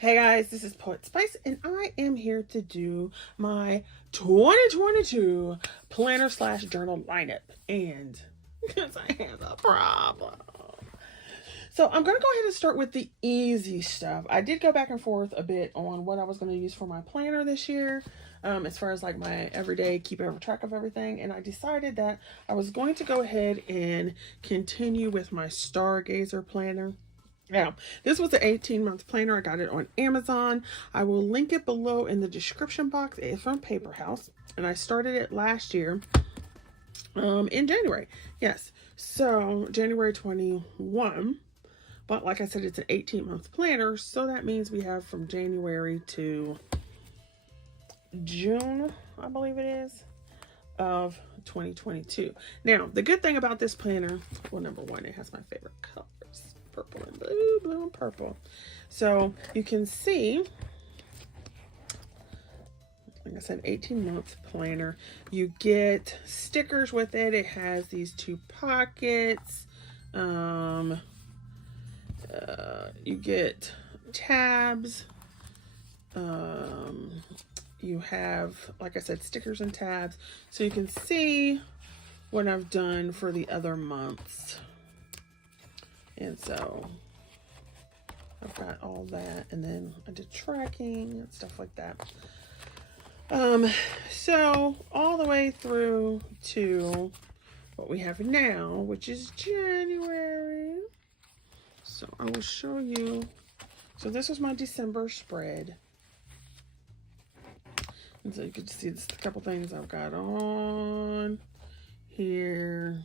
Hey guys, this is Poet Spice, and I am here to do my 2022 planner slash journal lineup. And because I have a problem. So I'm going to go ahead and start with the easy stuff. I did go back and forth a bit on what I was going to use for my planner this year. As far as like my everyday keep track of everything. And I decided that I was going to go ahead and continue with my Stargazer planner. Now, this was an 18-month planner. I got it on Amazon. I will link it below in the description box. It's from Paper House, and I started it last year in January. Yes, so January 21. But like I said, it's an 18-month planner, so that means we have from January to June, I believe it is, of 2022. Now, the good thing about this planner, well, number one, it has my favorite colors. Purple and blue, blue and purple. So you can see, like I said, 18-month planner. You get stickers with it. It has these two pockets. You get tabs. You have, like I said, stickers and tabs. So you can see what I've done for the other months. And so I've got all that, and then I did tracking and stuff like that. So all the way through to what we have now, which is January. So I will show you. So this was my December spread. And so you can see just a couple things I've got on here.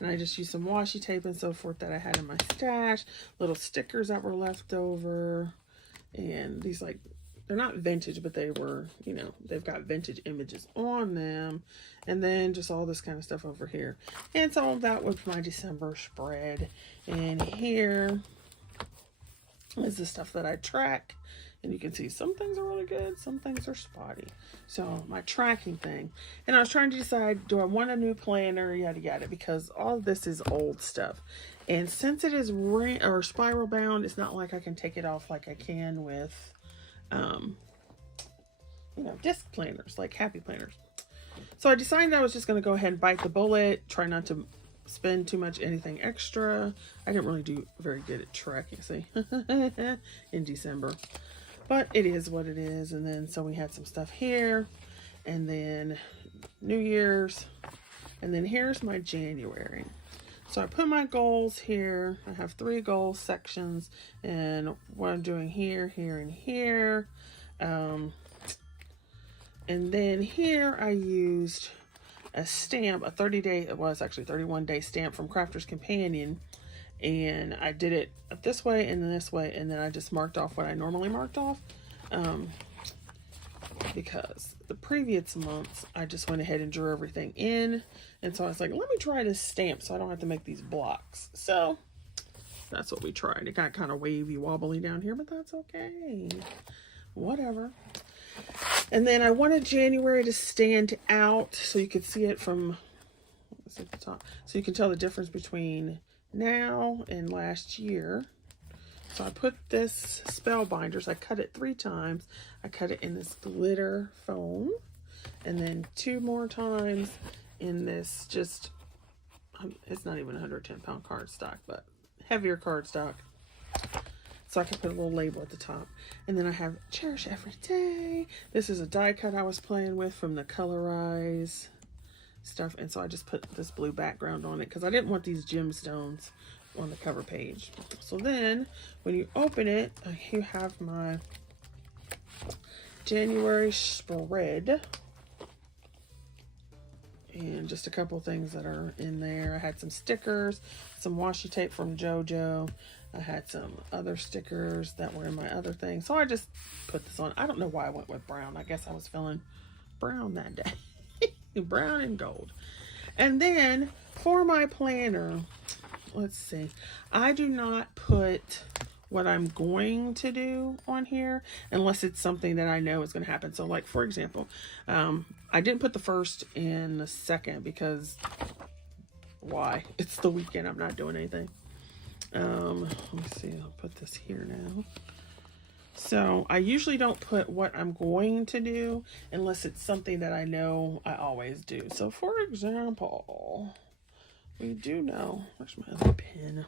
And I just used some washi tape and so forth that I had in my stash, little stickers that were left over, and these, like, they're not vintage, but they were, you know, they've got vintage images on them, and then just all this kind of stuff over here. And so that was my December spread, and here is the stuff that I track. And you can see some things are really good, some things are spotty. So my tracking thing. And I was trying to decide, do I want a new planner, yada yada, because all of this is old stuff. And since it is spiral bound, it's not like I can take it off like I can with, you know, disc planners, like happy planners. So I decided I was just going to go ahead and bite the bullet, try not to spend too much anything extra. I didn't really do very good at tracking, see, in December. But it is what it is. And then, so we had some stuff here, and then New Year's, and then here's my January. So I put my goals here. I have 3 goal sections, and what I'm doing here, here, and here. And then here I used a stamp, a 30-day, it was actually 31-day stamp from Crafter's Companion. And I did it this way and then this way, and then I just marked off what I normally marked off, because the previous months I just went ahead and drew everything in, and so I was like, let me try this stamp so I don't have to make these blocks. So that's what we tried. It got kind of wavy wobbly down here, but that's okay, whatever. And then I wanted January to stand out so you could see it from, let's see at the top, so you can tell the difference between now and last year. So I put this spellbinders, I cut it 3 times. I cut it in this glitter foam, and then 2 more times in this, just, it's not even 110-pound cardstock, but heavier cardstock, so I can put a little label at the top. And then I have Cherish Every Day. This is a die cut I was playing with from the Colorize stuff, and so I just put this blue background on it because I didn't want these gemstones on the cover page. So then when you open it, you have my January spread, and just a couple things that are in there. I had some stickers, some washi tape from JoJo. I had some other stickers that were in my other thing, so I just put this on. I don't know why I went with brown. I guess I was feeling brown that day. Brown and gold. And then for my planner, let's see, I do not put what I'm going to do on here unless it's something that I know is going to happen. So like, for example, I didn't put the 1st and the 2nd because why? It's the weekend. I'm not doing anything. Let me see. I'll put this here now. So I usually don't put what I'm going to do unless it's something that I know I always do. So for example, we do know, where's my other pen?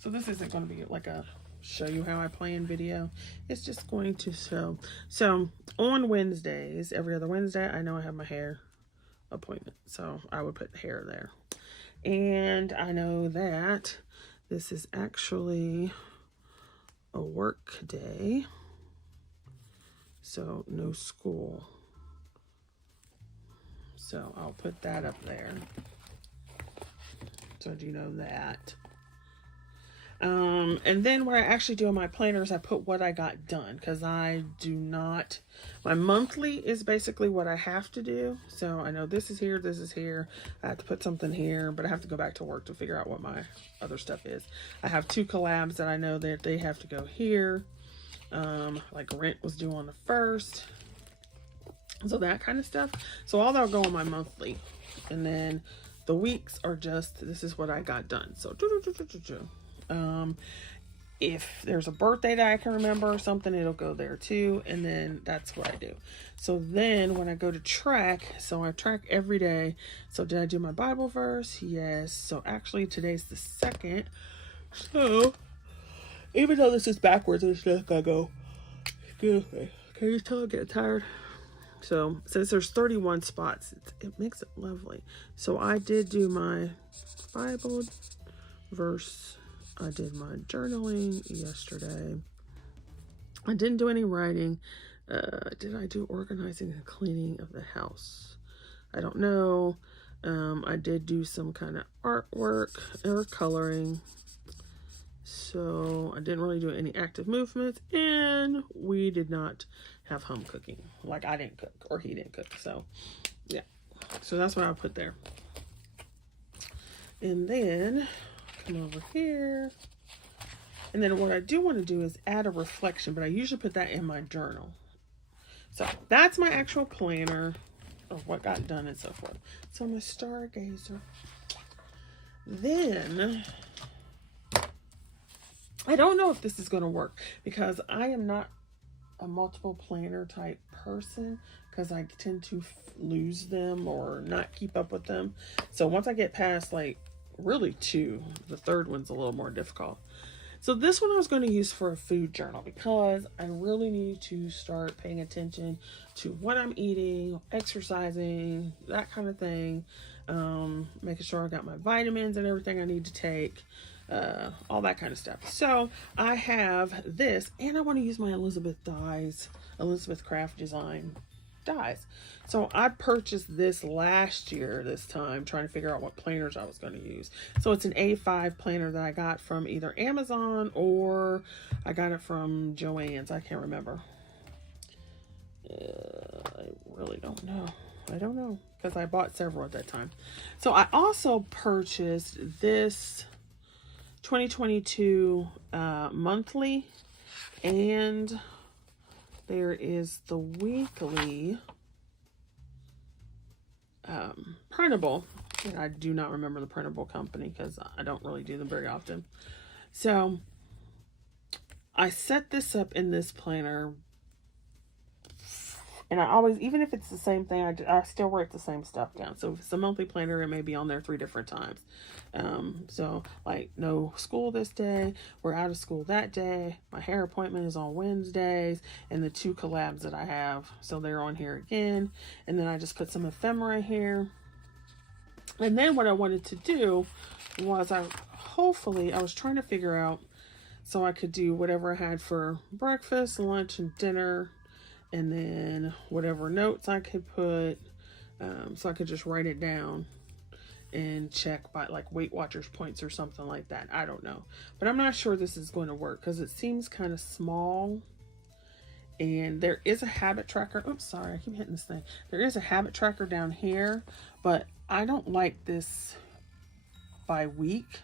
So this isn't going to be like a show you how I plan video. It's just going to show. So on Wednesdays, every other Wednesday, I know I have my hair appointment. So I would put hair there. And I know that this is actually a work day, so no school. So I'll put that up there. So do you know that? And then what I actually do in my planner is I put what I got done, because I do not, my monthly is basically what I have to do. So I know this is here, this is here. I have to put something here, but I have to go back to work to figure out what my other stuff is. I have 2 collabs that I know that they have to go here. Like rent was due on the 1st. So that kind of stuff. So all that'll go on my monthly. And then the weeks are just, this is what I got done. So if there's a birthday that I can remember or something, it'll go there too. And then that's what I do. So then when I go to track, so I track every day. So did I do my Bible verse? Yes. So actually today's the 2nd. So even though this is backwards, it's just gotta go. Excuse me. Can you tell I get tired? So since there's 31 spots, it makes it lovely. So I did do my Bible verse. I did my journaling yesterday. I didn't do any writing. Did I do organizing and cleaning of the house? I don't know. I did do some kind of artwork or coloring. So I didn't really do any active movements, and we did not have home cooking. Like I didn't cook or he didn't cook. So yeah. So that's what I put there. And then come over here. And then what I do want to do is add a reflection, but I usually put that in my journal. So that's my actual planner of what got done and so forth. So my stargazer. Then I don't know if this is going to work because I am not a multiple planner type person, because I tend to lose them or not keep up with them. So once I get past like really 2, the 3rd one's a little more difficult. So this one I was going to use for a food journal, because I really need to start paying attention to what I'm eating, exercising, that kind of thing. Making sure I got my vitamins and everything I need to take. All that kind of stuff. So I have this, and I want to use my Elizabeth Craft Design dies. So I purchased this last year this time, trying to figure out what planners I was going to use. So it's an A5 planner that I got from either Amazon or I got it from Joann's. I can't remember. I really don't know. I don't know, because I bought several at that time. So I also purchased this 2022 monthly, and there is the weekly printable. And I do not remember the printable company because I don't really do them very often. So I set this up in this planner, and I always, even if it's the same thing, I still write the same stuff down. So if it's a monthly planner, it may be on there 3 different times. So like no school this day, we're out of school that day, my hair appointment is on Wednesdays, and the 2 collabs that I have, so they're on here again. And then I just put some ephemera here. And then what I wanted to do was I was trying to figure out so I could do whatever I had for breakfast, lunch, and dinner, and then whatever notes I could put, so I could just write it down and check by like Weight Watchers points or something like that. I don't know, but I'm not sure this is going to work because it seems kind of small. And there is a habit tracker. Oops, sorry, I keep hitting this thing. There is a habit tracker down here, but I don't like this by week.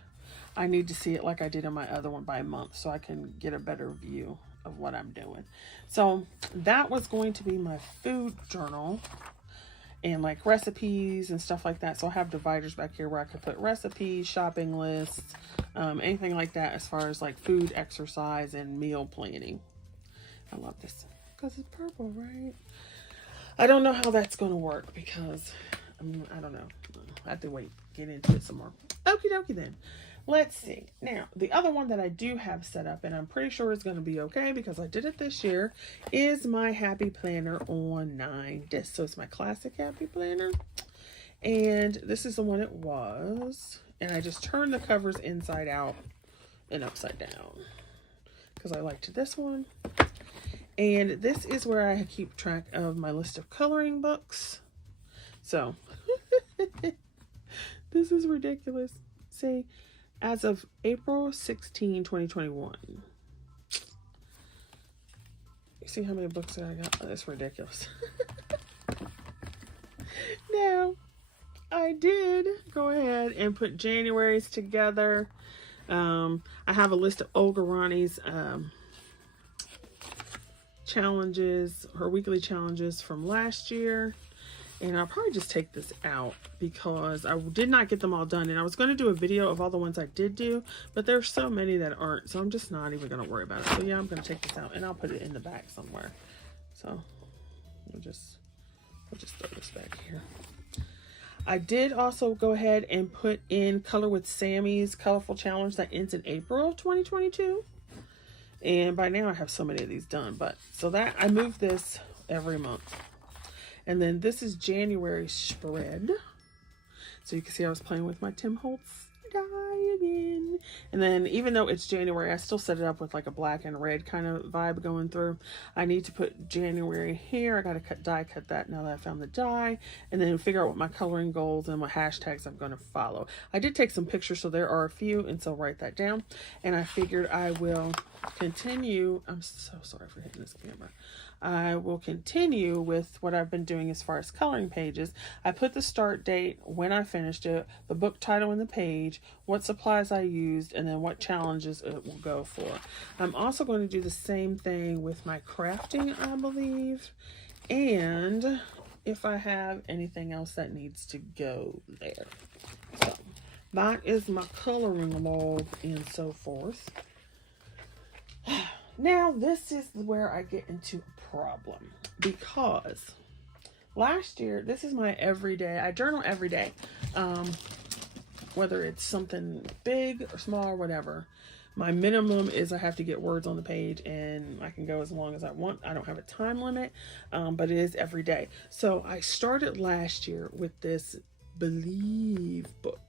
I need to see it like I did in my other one by month, so I can get a better view of what I'm doing. So that was going to be my food journal. and like recipes and stuff like that. So I have dividers back here where I could put recipes, shopping lists, anything like that as far as like food, exercise, and meal planning. I love this because it's purple, right? I don't know how that's going to work because I don't know. I have to wait, get into it some more. Okie dokie then. Let's see. Now, the other one that I do have set up, and I'm pretty sure it's going to be okay because I did it this year, is my Happy Planner on 9 discs. So it's my classic Happy Planner. And this is the one it was. And I just turned the covers inside out and upside down because I liked this one. And this is where I keep track of my list of coloring books. So, this is ridiculous. See, as of April 16, 2021. You see how many books that I got? Oh, that's ridiculous. Now, I did go ahead and put January's together. I have a list of Olga Ronnie's challenges, her weekly challenges from last year. And I'll probably just take this out because I did not get them all done. And I was going to do a video of all the ones I did do, but there's so many that aren't. So I'm just not even going to worry about it. So yeah, I'm going to take this out and I'll put it in the back somewhere. So we'll just throw this back here. I did also go ahead and put in Color with Sammy's colorful challenge that ends in April of 2022. And by now I have so many of these done, but so that I move this every month. And then this is January's spread. So you can see I was playing with my Tim Holtz die again. And then even though it's January, I still set it up with like a black and red kind of vibe going through. I need to put January here. I got to die cut that now that I found the die. And then figure out what my coloring goals and what hashtags I'm going to follow. I did take some pictures, so there are a few. And so write that down. And I figured I will continue. I'm so sorry for hitting this camera. I will continue with what I've been doing as far as coloring pages. I put the start date, when I finished it, the book title and the page, what supplies I used, and then what challenges it will go for. I'm also going to do the same thing with my crafting, I believe, and if I have anything else that needs to go there. So that is my coloring log and so forth. Now, this is where I get into a problem because last year, this is my everyday, I journal every day, whether it's something big or small or whatever. My minimum is I have to get words on the page and I can go as long as I want. I don't have a time limit, but it is every day. So I started last year with this Believe book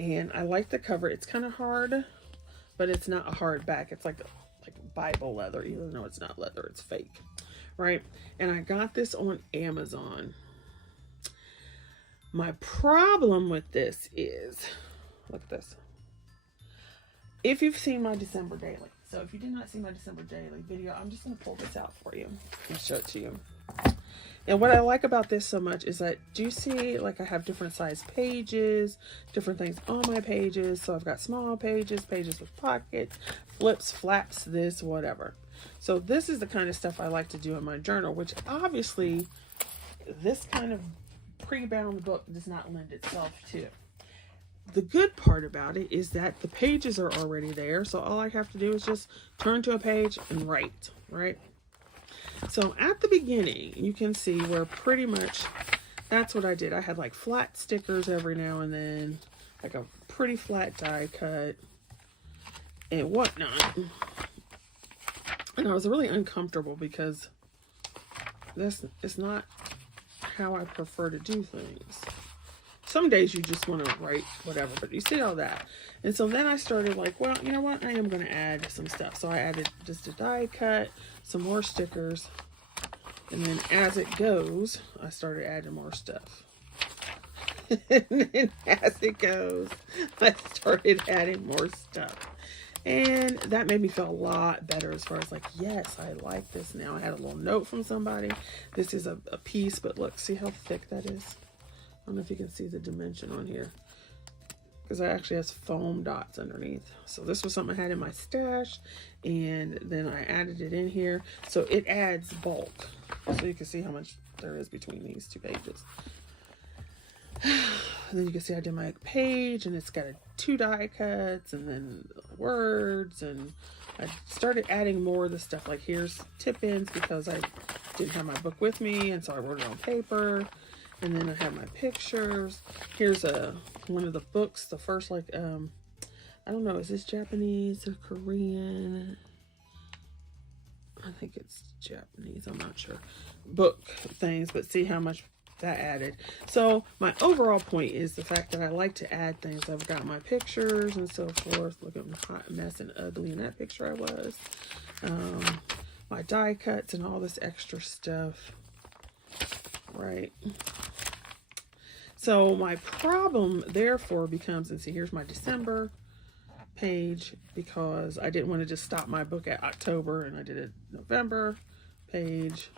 and I like the cover. It's kind of hard, but it's not a hardback. It's like Bible leather, even though it's not leather, it's fake, right? And I got this on Amazon. My problem with this is, look at this. If you've seen my December daily, so if you did not see my December daily video, I'm just going to pull this out for you and show it to you. And what I like about this so much is that, do you see, like I have different size pages, different things on my pages. So I've got small pages, pages with pockets, flips, flaps, this, whatever. So this is the kind of stuff I like to do in my journal, which obviously this kind of pre-bound book does not lend itself to. The good part about it is that the pages are already there. So all I have to do is just turn to a page and write, right? So at the beginning, you can see where pretty much that's what I did. I had like flat stickers every now and then, like a pretty flat die cut and whatnot. And I was really uncomfortable because this is not how I prefer to do things. Some days you just want to write whatever, but you see all that. And so then I started like, well, you know what? I am going to add some stuff. So I added just a die cut, some more stickers. And then as it goes, I started adding more stuff. And then as it goes, I started adding more stuff. And that made me feel a lot better as far as like, yes, I like this now. I had a little note from somebody. This is a piece, but look, see how thick that is? I don't know if you can see the dimension on here. because it actually has foam dots underneath. So this was something I had in my stash, and then I added it in here. So it adds bulk. So you can see how much there is between these two pages. And then you can see I did my page, and it's got 2 die cuts and then words, and I started adding more of the stuff. Like here's tip-ins because I didn't have my book with me, and so I wrote it on paper. And then I have my pictures. Here's one of the books, the first, like, I don't know, is this Japanese or Korean? I think it's Japanese, I'm not sure. Book things, but see how much that added. So my overall point is the fact that I like to add things. I've got my pictures and so forth. Look at my hot mess and ugly in that picture I was. My die cuts and all this extra stuff. Right. So my problem therefore becomes, and see, here's my December page, because I didn't want to just stop my book at October, and I did a November page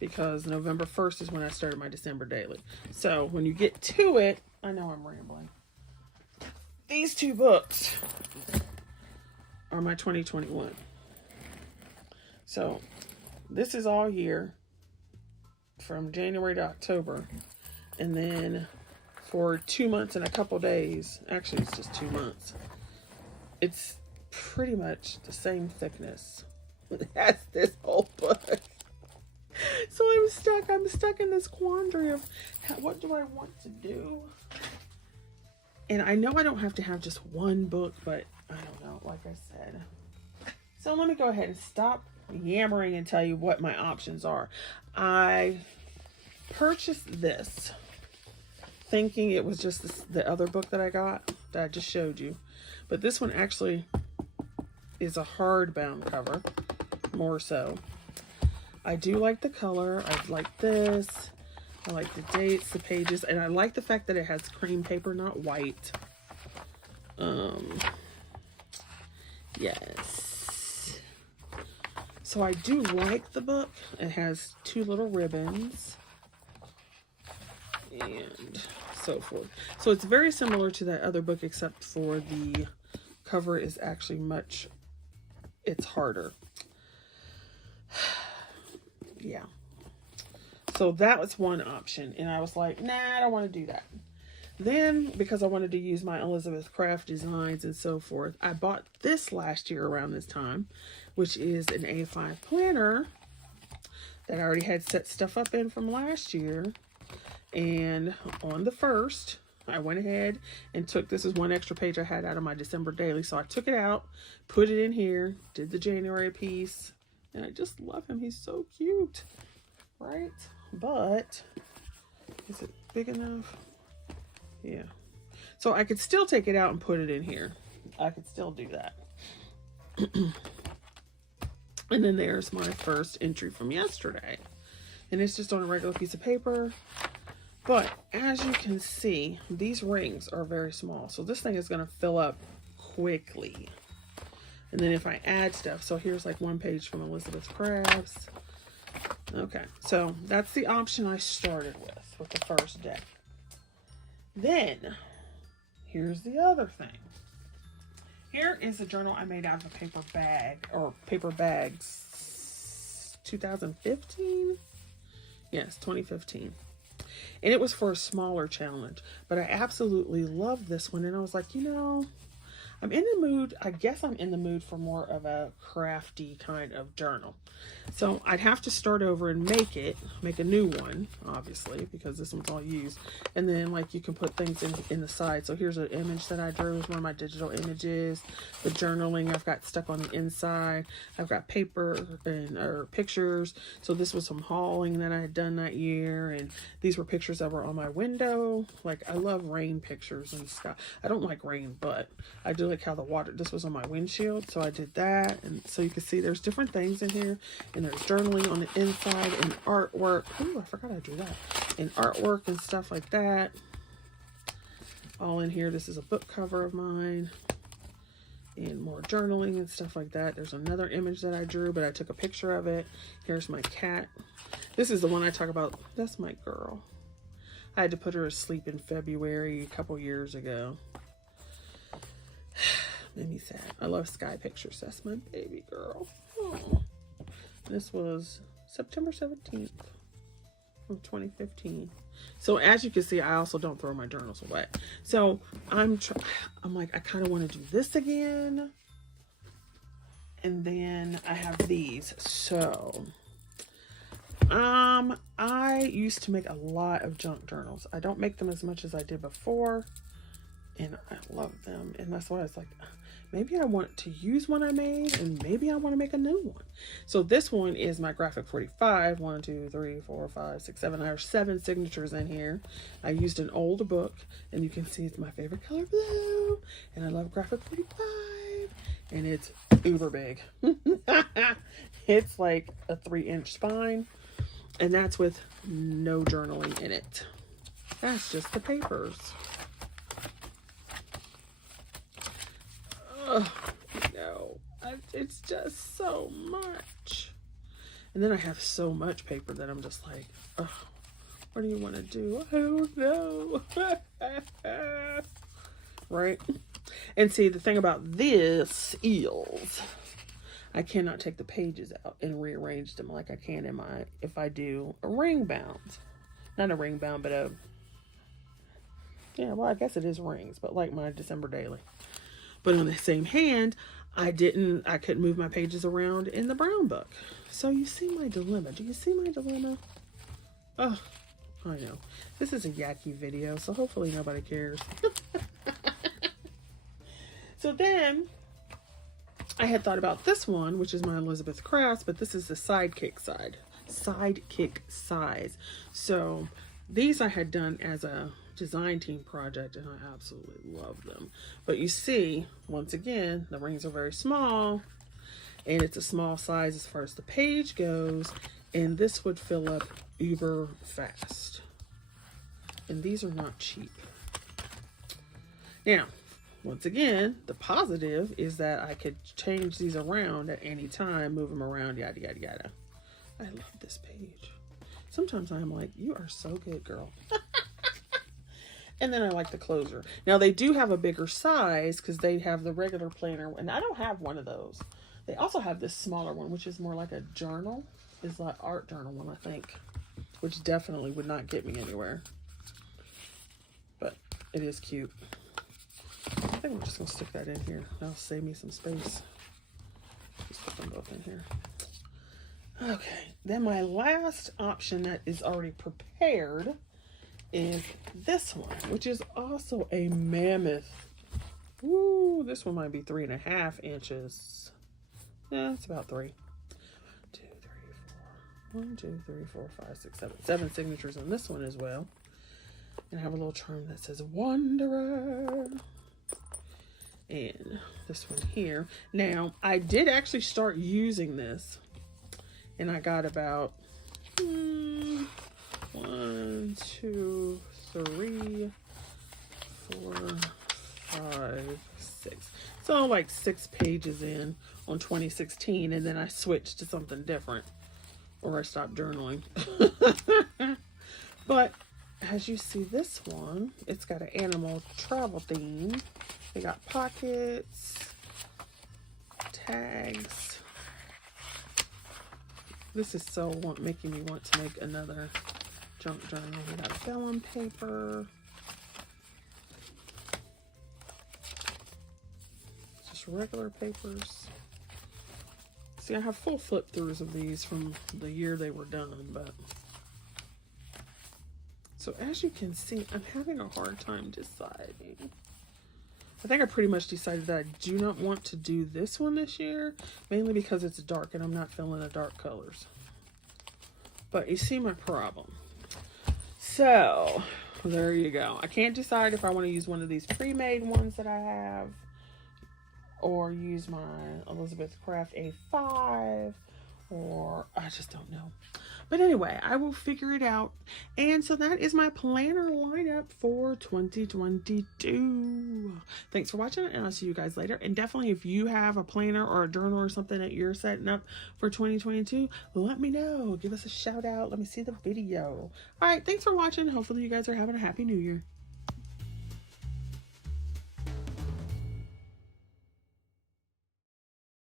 because November 1st is when I started my December daily. So when you get to it, I know I'm rambling. These 2 books are my 2021. So this is all year from January to October, and then for 2 months and a couple days, actually it's just 2 months, it's pretty much the same thickness as this whole book. So I'm stuck in this quandary of what do I want to do? And I know I don't have to have just one book, but I don't know, like I said. So let me go ahead and stop yammering and tell you what my options are. I purchased this thinking it was just the other book that I got, that I just showed you. But this one actually is a hardbound cover, more so. I do like the color. I like this. I like the dates, the pages, and I like the fact that it has cream paper, not white. Yes. So I do like the book. It has 2 little ribbons and so forth. So it's very similar to that other book, except for the cover is actually it's harder. Yeah. So that was one option, and I was like, nah, I don't want to do that. Then, because I wanted to use my Elizabeth Craft designs and so forth, I bought this last year around this time, which is an A5 planner that I already had set stuff up in from last year. And on the 1st, I went ahead and took, this is one extra page I had out of my December daily. So I took it out, put it in here, did the January piece, and I just love him. He's so cute, right? But is it big enough? Yeah. So I could still take it out and put it in here. I could still do that. And then there's my first entry from yesterday. And it's just on a regular piece of paper. But as you can see, these rings are very small. So this thing is going to fill up quickly. And then if I add stuff, so here's like one page from Elizabeth Crafts. Okay, so that's the option I started with the first day. Then, here's the other thing. Here is a journal I made out of a paper bag, or paper bags, 2015? Yes, 2015. And it was for a smaller challenge, but I absolutely love this one. And I was like, you know, I'm in the mood, I guess I'm in the mood for more of a crafty kind of journal. So I'd have to start over and make a new one, obviously, because this one's all used. And then like you can put things in the side. So here's an image that I drew, is one of my digital images. The journaling I've got stuck on the inside. I've got paper or pictures. So this was some hauling that I had done that year. And these were pictures that were on my window. Like I love rain pictures and stuff. I don't like rain, but I do like how the water, this was on my windshield. So I did that. And so you can see there's different things in here. And there's journaling on the inside and artwork. Ooh, I forgot I drew that. And artwork and stuff like that. All in here. This is a book cover of mine. And more journaling and stuff like that. There's another image that I drew, but I took a picture of it. Here's my cat. This is the one I talk about. That's my girl. I had to put her to sleep in February a couple years ago. Made me sad. I love sky pictures. That's my baby girl. Oh. This was September 17th of 2015. So as you can see, I also don't throw my journals away. So I'm like, I kind of want to do this again. And then I have these. So I used to make a lot of junk journals. I don't make them as much as I did before, and I love them. And that's why I was like, maybe I want to use one I made, and maybe I want to make a new one. So this one is my graphic 45. 1, 2, 3, 4, 5, 6, 7. I have 7 signatures in here. I used an old book, and you can see it's my favorite color, blue. And I love graphic 45. And it's uber big. It's like a 3-inch spine. And that's with no journaling in it. That's just the papers. Oh, no. It's just so much. And then I have so much paper that I'm just like, oh, what do you want to do? I don't know. Right? And see, the thing about this is I cannot take the pages out and rearrange them like I can in if I do a ring bound. Not a ring bound, but yeah, well, I guess it is rings, but like my December daily. But on the same hand, I couldn't move my pages around in the brown book. So you see my dilemma. Do you see my dilemma? Oh, I know. This is a yucky video, so hopefully nobody cares. So then I had thought about this one, which is my Elizabeth Crafts, but this is the sidekick size. So these I had done as a design team project, and I absolutely love them. But you see, once again, the rings are very small, and it's a small size as far as the page goes, and this would fill up uber fast. And these are not cheap. Now, once again, the positive is that I could change these around at any time, move them around, yada, yada, yada. I love this page. Sometimes I'm like, you are so good, girl. And then I like the closer. Now, they do have a bigger size because they have the regular planner, and I don't have one of those. They also have this smaller one, which is more like a journal. It's like art journal one, I think, which definitely would not get me anywhere. But it is cute. I think I'm just going to stick that in here. That'll save me some space. Just put them both in here. Okay. Then my last option that is already prepared is this one, which is also a mammoth. Woo, this one might be 3.5 inches. Yeah, it's about 3. 2, 3, 4. 1, 2, 3, 4, 5, 6, 7. 7 signatures on this one as well. And I have a little charm that says Wanderer. And this one here. Now, I did actually start using this, and I got about 1, 2, 3, 4, 5, 6. So like 6 pages in on 2016, and then I switched to something different, or I stopped journaling. But as you see, this one, it's got an animal travel theme. They got pockets, tags. This is so making me want to make another junk journal. We got vellum paper. Just regular papers. See, I have full flip throughs of these from the year they were done, but so as you can see, I'm having a hard time deciding. I think I pretty much decided that I do not want to do this one this year, mainly because it's dark and I'm not feeling the dark colors. But you see my problem. So there you go. I can't decide if I want to use one of these pre-made ones that I have, or use my Elizabeth Craft A5, or I just don't know. But anyway, I will figure it out. And so that is my planner lineup for 2022. Thanks for watching, and I'll see you guys later. And definitely, if you have a planner or a journal or something that you're setting up for 2022, let me know. Give us a shout out. Let me see the video. All right, thanks for watching. Hopefully you guys are having a happy new year.